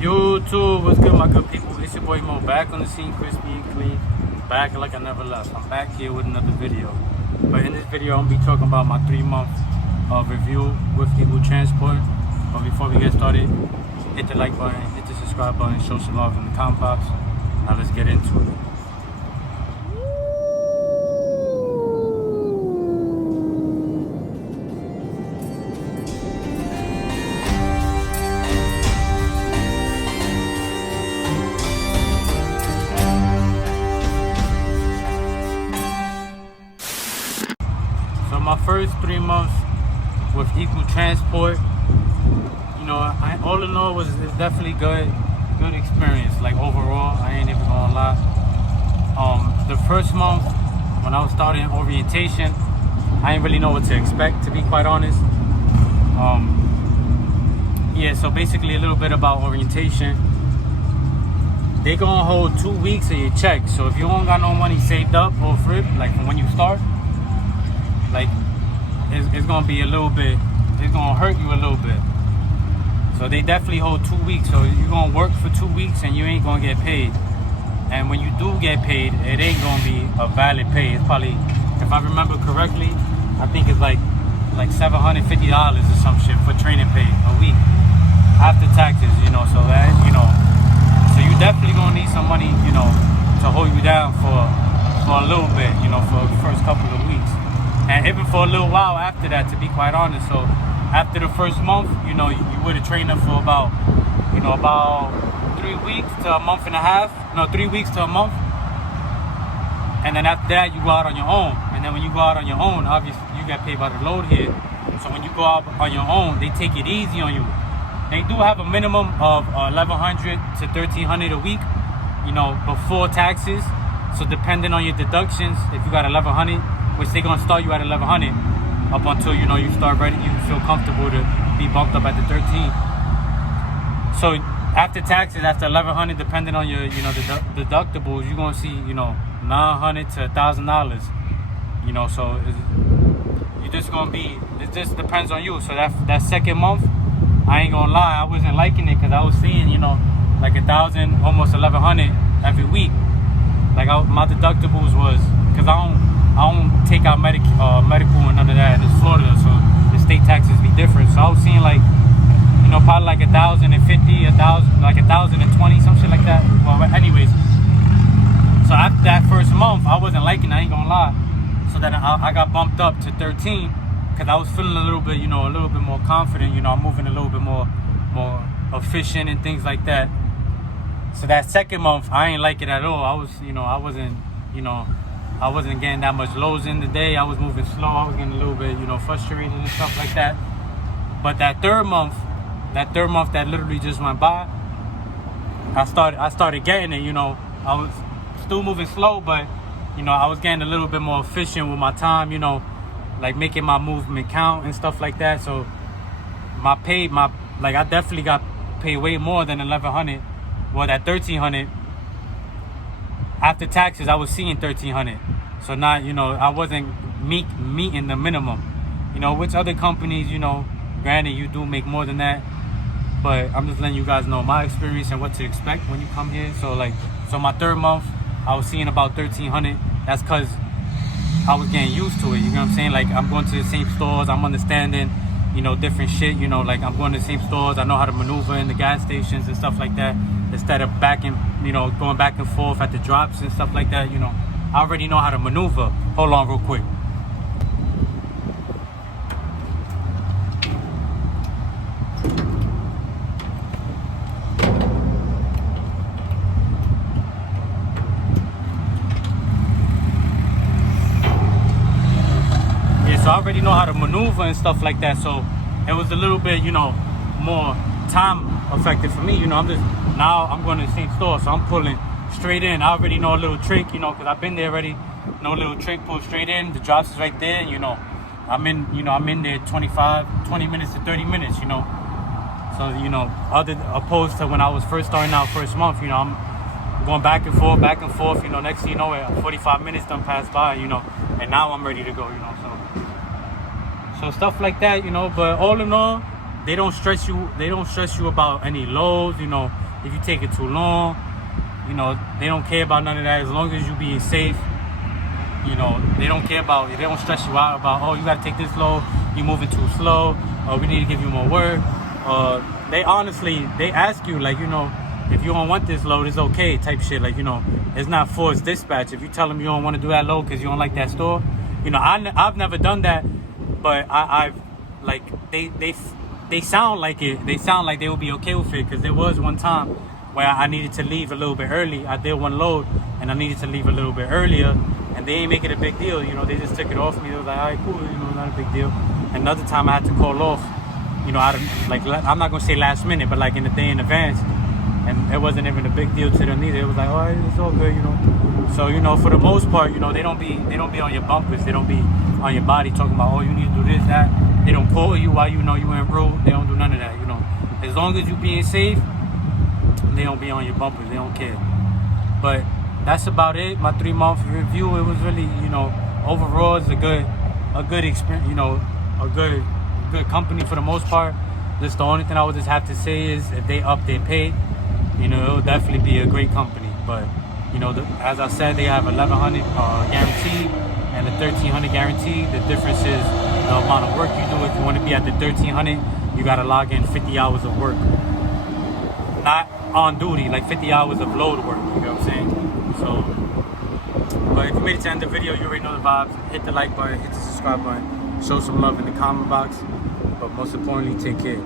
YouTube, what's good, my good people? It's your boy Mo, back on the scene, crispy and clean, back like I never left. I'm back here with another video. But in this video, I'm gonna be talking about my 3-month review with Eagle Transport. But before we get started, hit the like button, hit the subscribe button, show some love in the comment box. Now let's get into it. My first 3 months with Eagle Transport, you know, all in all it's definitely good experience. Like overall, I ain't even gonna lie. The first month when I was starting orientation, I didn't really know what to expect, to be quite honest. Yeah, so basically a little bit about orientation. They gonna hold 2 weeks of your check. So if you don't got no money saved up or free, like from when you start, like it's gonna be a little bit, it's gonna hurt you a little bit. So they definitely hold 2 weeks. So you're gonna work for 2 weeks and you ain't gonna get paid. And when you do get paid, it ain't gonna be a valid pay. It's probably, if I remember correctly, I think it's like $750 or some shit for training pay a week after taxes, you know. So that, you know, so you definitely gonna need some money, you know, to hold you down for a little bit, you know, for the first couple of weeks. And even for a little while after that, to be quite honest. So after the first month, you know, you would have trained them for about 3 weeks to a month and a half. No, 3 weeks to a month. And then after that, you go out on your own. And then when you go out on your own, obviously you get paid by the load here. So when you go out on your own, they take it easy on you. They do have a minimum of $1,100 to $1,300 a week, you know, before taxes. So depending on your deductions, if you got $1,100, which they're gonna start you at $1,100 up until, you know, you start ready, you feel comfortable to be bumped up at the 13. So after taxes, after $1,100, depending on your, you know, the deductibles, you're gonna see, you know, $900 to $1,000. You know, so you're just gonna be, it just depends on you. So that second month, I ain't gonna lie, I wasn't liking it because I was seeing, you know, like $1,000, almost $1,100 every week. Like my deductibles was, because I don't take out medical and none of that. It's Florida, so the state taxes be different. So I was seeing like, you know, probably like $1,050, like $1,020, some shit like that. Well, anyways, so after that first month, I wasn't liking it, I ain't gonna lie. So then I got bumped up to 13 because I was feeling a little bit, you know, a little bit more confident. You know, I'm moving a little bit more efficient and things like that. So that second month, I ain't like it at all. I was, you know, I wasn't getting that much loads in the day. I was moving slow. I was getting a little bit, you know, frustrated and stuff like that. But that third month that literally just went by, I started getting it, you know. I was still moving slow, but, you know, I was getting a little bit more efficient with my time, you know, like making my movement count and stuff like that. So I definitely got paid way more than $1,100. Well, that $1,300. After taxes, I was seeing $1,300. So not, you know, I wasn't meeting the minimum. You know, which other companies, you know, granted you do make more than that, but I'm just letting you guys know my experience and what to expect when you come here. So my third month, I was seeing about $1,300. That's because I was getting used to it. You know what I'm saying? Like, I'm going to the same stores, I'm understanding, you know, different shit. You know, like I'm going to the same stores, I know how to maneuver in the gas stations and stuff like that. Instead of going back and forth at the drops and stuff like that, you know, I already know how to maneuver. Hold on real quick. Yeah, so I already know how to maneuver and stuff like that. So it was a little bit, you know, more time effective for me. You know, I'm going to the same store, so I'm pulling straight in. I already know a little trick, you know, because I've been there already. Know a little trick, pull straight in. The drops is right there, you know. I'm in there 20 minutes to 30 minutes, you know. So, you know, opposed to when I was first starting out first month, you know, I'm going back and forth, you know. Next thing you know, 45 minutes done passed by, you know, and now I'm ready to go, you know. So stuff like that, you know. But all in all, they don't stress you about any loads, you know. if you take it too long. You know, they don't care about none of that. As long as you being safe, you know, they don't care about, they don't stress you out about, oh, you got to take this load, you moving too slow, or we need to give you more work. They honestly, they ask you, like, you know, if you don't want this load, it's okay, type shit. Like, you know, it's not forced dispatch. If you tell them you don't want to do that load because you don't like that store, you know, I've never done that, but I've, like, they sound like it. They sound like they would be okay with it, because there was one time where I needed to leave a little bit early. I did one load, and I needed to leave a little bit earlier, and they ain't make it a big deal. You know, they just took it off me. They was like, all right, cool, you know, not a big deal. Another time I had to call off, you know, like, I'm not gonna say last minute, but like in the day in advance, and it wasn't even a big deal to them either. It was like, all right, it's all good, you know. So, you know, for the most part, you know, they don't be on your bumpers. They don't be on your body talking about, oh, you need to do this, that. They don't call you while you know you in road. They don't do none of that, you know. As long as you being safe, they don't be on your bumpers. They don't care. But that's about it. My 3-month review. It was really, you know, overall it's a good experience. You know, a good company for the most part. Just the only thing I would just have to say is if they up their pay, you know, it will definitely be a great company. But you know, as I said, they have 1,100 guaranteed and the 1,300 guaranteed. The difference is the amount of work you do. If you want to be at the 1,300, you got to log in 50 hours of work. Not on duty, like 50 hours of load work, you know what I'm saying? So, but if you made it to the end of the video, you already know the vibes. Hit the like button, hit the subscribe button, show some love in the comment box, but most importantly, take care.